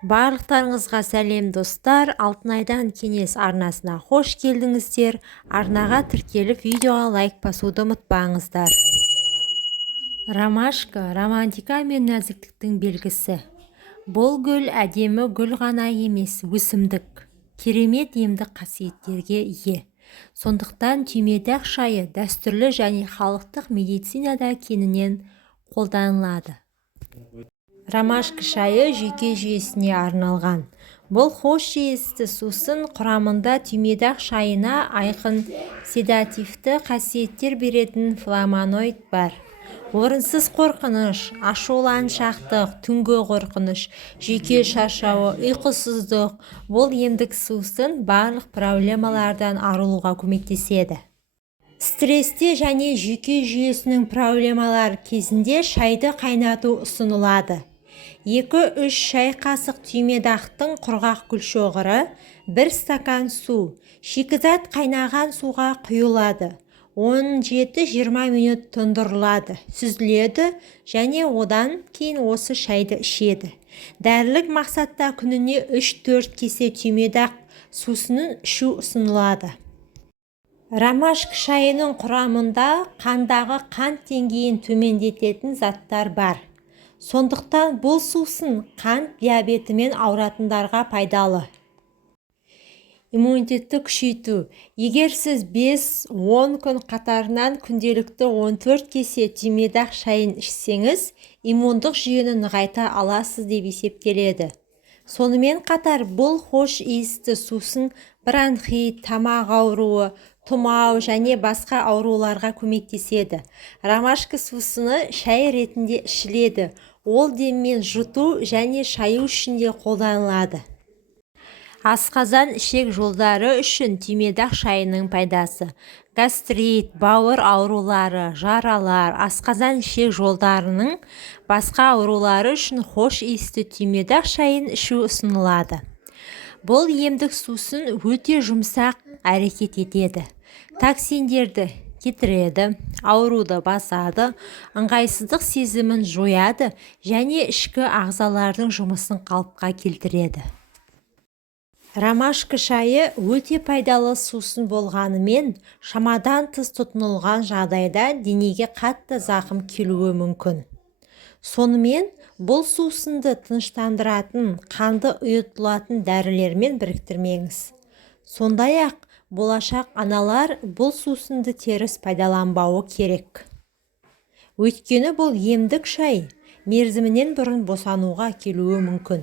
Барлықтарыңызға сәлем достар, Алтынайдан кеңес арнасына қош келдіңіздер. Арнаға тіркеліп видеоға лайк басуды ұмытпаңыздар. Ромашка романтика мен нәзіктіктің белгісі. Бұл гүл әдемі гүл ғана емес, өсімдік. Керемет емдік қасиеттерге ие. Сондықтан түймедақ шайы дәстүрлі және халықтық медицинада кеңінен қолданылады. Ромашка шайы жүйке жүйесіне арналған. Бұл хош иісті сусын құрамында түймедақ шайына айқын седативті қасиеттер беретін флавоноид бар. Орынсыз қорқыныш, ашуланшақтық, түнгі қорқыныш, жүйке шаршауы, ұйқысыздық. Бұл емдік сусын барлық проблемалардан арылуға көмектеседі. Стресте және жүйке жүйесінің проблемалары кезінде шайды қайнату ұсынылады. 2-3 шай қасық түймедақтың құрғақ гүлшоғыры, 1 стакан су, шикізат қайнаған суға құйылады. 17-20 минут тұндырылады, сүзіледі және одан кейін осы шайды ішеді. Дәрілік мақсатта күніне 3-4 кесе түймедақ сусынын ішу ұсынылады. Ромашка шайының құрамында қандағы қант деңгейін төмендететін заттар бар. Сондықтан бұл сусын қант диабетімен ауыратындарға пайдалы. Иммунитетті күшейту. Егер сіз 5-10 күн қатарынан күнделікті 14 кесе түймедақ шайын ішсеңіз, иммундық жүйені нығайта аласыз деп есептеледі. Сонымен қатар бұл хош иісті сусын бронхит, тамақ ауруы, тұмау және басқа ауруларға көмектеседі. Ромашка сусыны шай ретінде ішіледі. Ол деммен жұту және шаю үшін де қолданылады. Асқазан ішек жолдары үшін түймедақ шайының пайдасы. Гастрит, бауыр аурулары, жаралар, асқазан ішек жолдарының басқа аурулары үшін хош иісті түймедақ шайын ішу ұсынылады. Бұл емдік сусын өте жұмсақ әрекет етеді. Токсиндерді кетіреді, ауруды басады, ыңғайсыздық сезімін жояды және ішкі ағзалардың жұмысын қалыпқа келтіреді. Ромашка шайы өте пайдалы сусын болғанымен, шамадан тыс тұтынылған жағдайда денеге қатты зақым келуі мүмкін. Сонымен, бұл сусынды тыныштандыратын, қанды ұйытылатын дәрілермен біріктірмеңіз. Сондай-ақ, болашақ аналар бұл сусынды теріс пайдаланбауы керек. Өйткені бұл емдік шай мерзімінен бұрын босануға келуі мүмкін.